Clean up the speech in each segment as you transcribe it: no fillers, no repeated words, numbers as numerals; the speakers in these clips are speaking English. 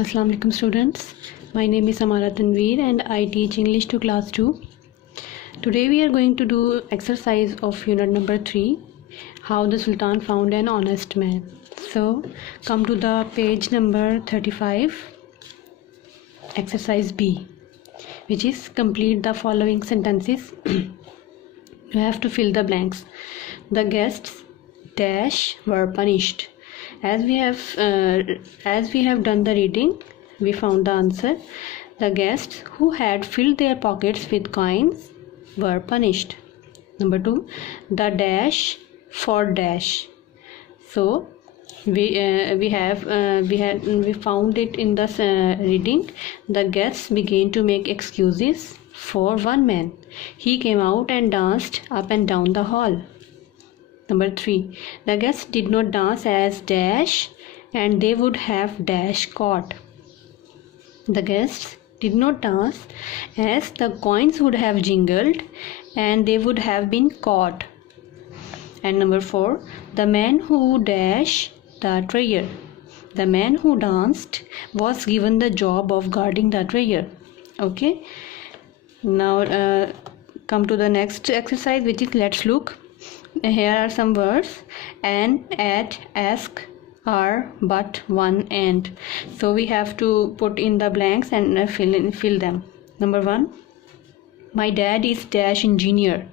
Assalamu alaikum students. My name is Amara Tanveer and I teach English to class 2. Today we are going to do exercise of unit number 3, how the Sultan found an honest man. So come to the page number 35, exercise B, which is complete the following sentences. You have to fill the blanks. The guests dash were punished. As we have done the reading, we found the answer. The guests who had filled their pockets with coins were punished. Number 2, the dash for dash. So we found it in the reading. The guests began to make excuses for one man. He came out and danced up and down the hall. Number 3, the guests did not dance as dash and they would have dash caught. The guests did not dance as the coins would have jingled and they would have been caught. And number 4, the man who dashed the treasure. The man who danced was given the job of guarding the treasure. Okay. Now come to the next exercise, which is let's look. Here are some words: an, at, ask, are, but, one, and. So we have to put in the blanks and fill them. Number 1, my dad is dash engineer.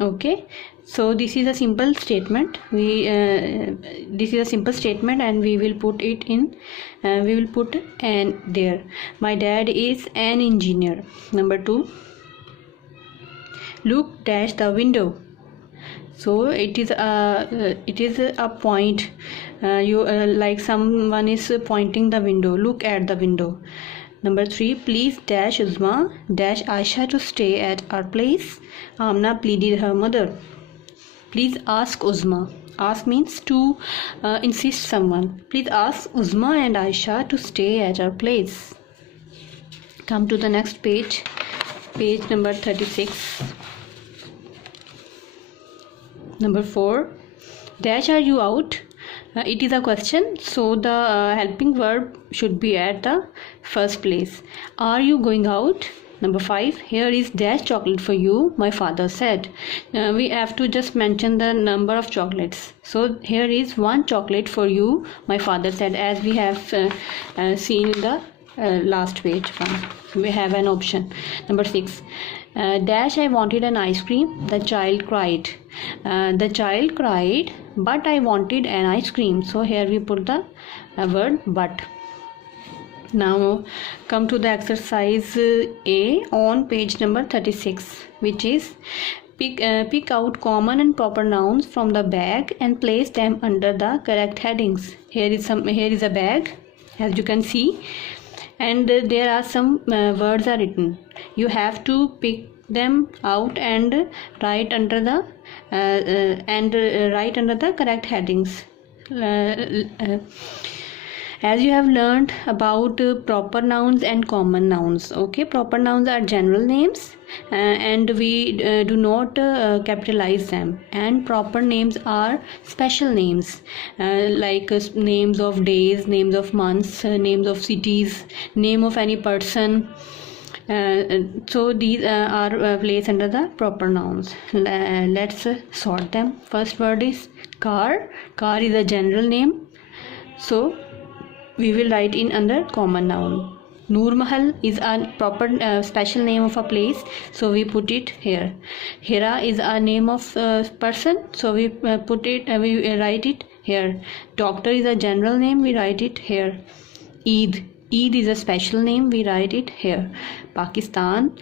Okay, so this is a simple statement. This is a simple statement and we will put it in. We will put an there. My dad is an engineer. Number 2, look dash the window. So it is a point. Like someone is pointing the window. Look at the window. Number 3, please dash Uzma dash Aisha to stay at our place. Amna pleaded her mother. Please ask Uzma. Ask means to insist someone. Please ask Uzma and Aisha to stay at our place. Come to the next page. Page number 36. Number 4, dash are you out? It is a question, so the helping verb should be at the first place. Are you going out? Number 5, here is dash chocolate for you, my father said. We have to just mention the number of chocolates. So here is 1 chocolate for you, my father said, as we have seen in the last page one. We have an option. Number 6, dash I wanted an ice cream. The child cried. The child cried, but I wanted an ice cream. So here we put the word but. Now come to the exercise A on page number 36, which is pick out common and proper nouns from the bag and place them under the correct headings. Here is a bag, as you can see, and there are some words are written. You have to pick them out and write under the correct headings. As you have learned about proper nouns and common nouns. Okay, proper nouns are general names and we do not capitalize them, and proper names are special names like names of days, names of months, names of cities, name of any person. So these are placed under the proper nouns. Let's sort them. First word is car. Car is a general name, so we will write in under common noun. Noor Mahal is a proper special name of a place, so we put it here. Hira is a name of person, so we we write it here. Doctor is a general name, we write it here. Eid is a special name, we write it here. Pakistan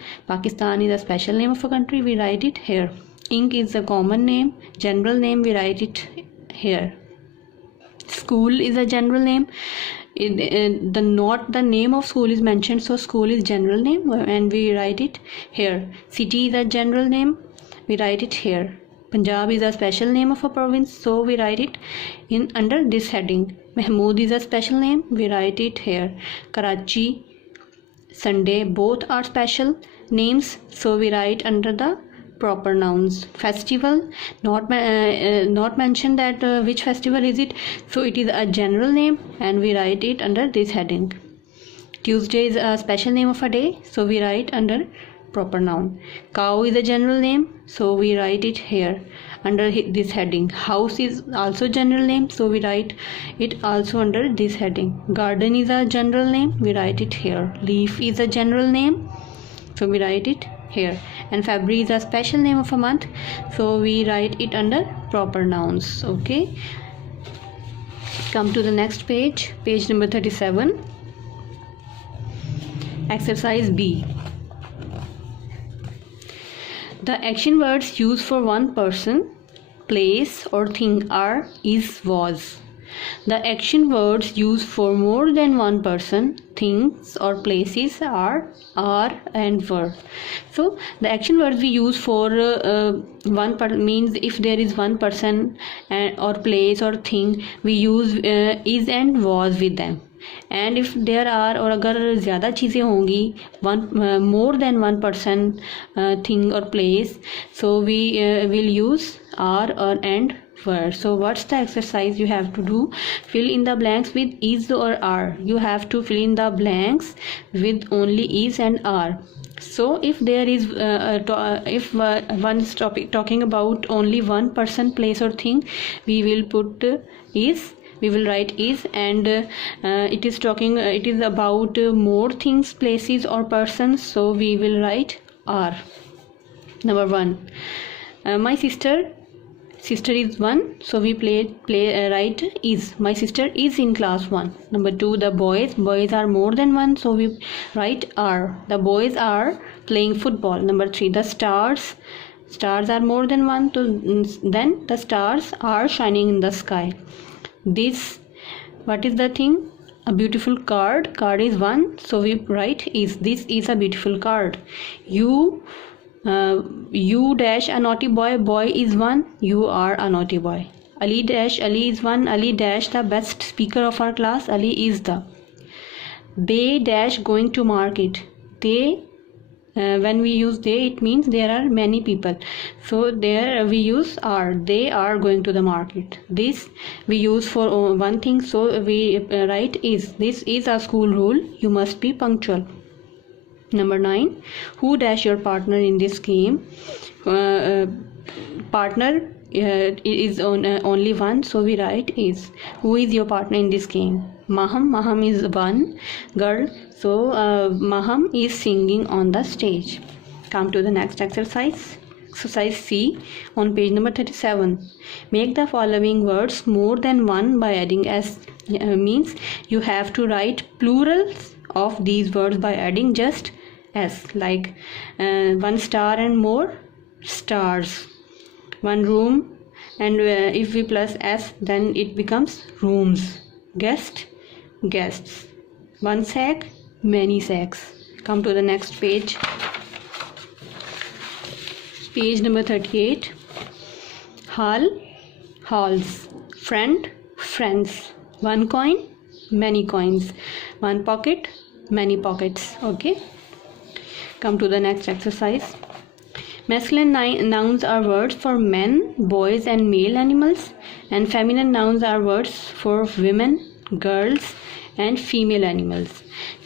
is a special name of a country, we write it here. Ink is a common name, general name, we write it here. School is a general name. The name of school is mentioned, so school is general name and we write it here. City is a general name, we write it here. Punjab is a special name of a province, so we write it in under this heading. Mahmood is a special name, we write it here. Karachi, Sunday, both are special names, so we write under the proper nouns. Festival, not mention that which festival is it, so it is a general name and we write it under this heading. Tuesday is a special name of a day, so we write under proper noun. Cow is a general name, so we write it here under this heading. House is also general name, so we write it also under this heading. Garden is a general name, we write it here. Leaf is a general name, so we write it here. And February is a special name of a month, so we write it under proper nouns. Okay, come to the next page, page number 37. Exercise B. The action words used for one person, place or thing are is, was. The action words used for more than one person, things or places are and were. So the action words we use for one person means if there is one person or place or thing, we use is and was with them. And if there are, और अगर ज़्यादा चीज़ें होंगी, one more than one person, thing और place, so we will use are और and were. So what's the exercise you have to do? Fill in the blanks with is or are. You have to fill in the blanks with only is and are. So if there is if one is talking about only one person, place or thing, we will put is, we will write is, and it is about more things, places or persons, so we will write are. Number 1, my sister is 1, so we write is. My sister is in class 1. Number 2, the boys are more than 1, so we write are. The boys are playing football. Number 3, the stars are more than 1, so then the stars are shining in the sky. This, what is the thing? A beautiful card is 1, so we write is. This is a beautiful card. You dash a naughty boy is 1, you are a naughty boy. Ali is 1, Ali dash the best speaker of our class, Ali is the. They dash going to market. They, when we use they, it means there are many people, so there we use are. They are going to the market. This we use for one thing, so we write is. This is a school rule, you must be punctual. Number 9, who dash your partner in this game? Partner is only 1, so we write is. Who is your partner in this game? Maham is 1 girl, so Maham is singing on the stage. Come to the next exercise. Exercise C on page number 37. Make the following words more than one by adding s. Means you have to write plurals of these words by adding just s, like 1 star and more stars. 1 room, and if we plus s, then it becomes rooms. Guest, guests. 1 sack, many sacks. Come to the next page. Page number 38. Hall, halls. Friend, friends. 1 coin, many coins. 1 pocket, many pockets. Okay. Come to the next exercise. Masculine nouns are words for men, boys and male animals, and feminine nouns are words for women, girls and female animals.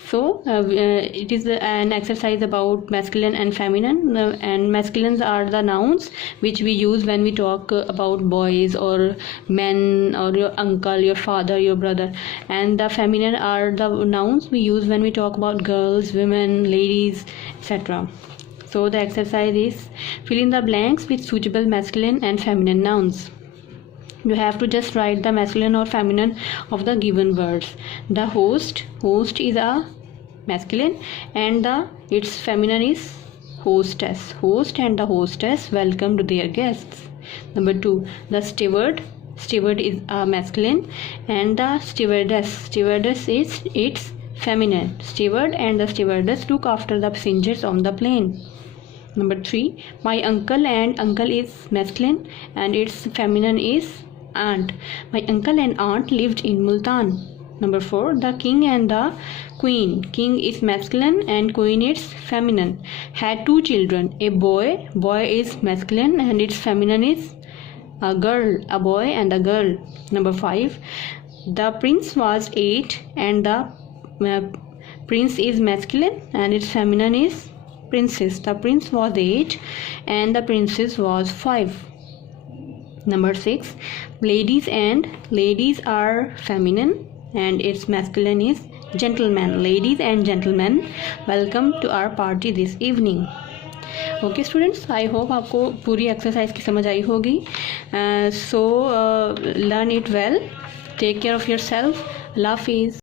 So it is an exercise about masculine and feminine, and masculines are the nouns which we use when we talk about boys or men or your uncle, your father, your brother, and the feminine are the nouns we use when we talk about girls, women, ladies, etc. So the exercise is fill in the blanks with suitable masculine and feminine nouns. You have to just write the masculine or feminine of the given words. The host is a masculine, and its feminine is hostess. Host and the hostess welcomed their guests. Number 2, the steward is a masculine, and the stewardess is its feminine. Steward and the stewardess look after the passengers on the plane. Number 3, my uncle is masculine, and its feminine is aunt. My uncle and aunt lived in Multan. Number 4, the king and the queen. King is masculine and queen is feminine. Had 2 children, a boy. Boy is masculine and its feminine is a girl, a boy and a girl. Number 5, the prince was 8 and the prince is masculine and its feminine is princess. The prince was 8 and the princess was 5. Number 6, ladies and ladies are feminine and its masculine is gentlemen. Ladies and gentlemen, welcome to our party this evening. Okay students, I hope आपको पूरी exercise की समझ आई होगी. So learn it well. Take care of yourself. अल्लाह हाफिज़.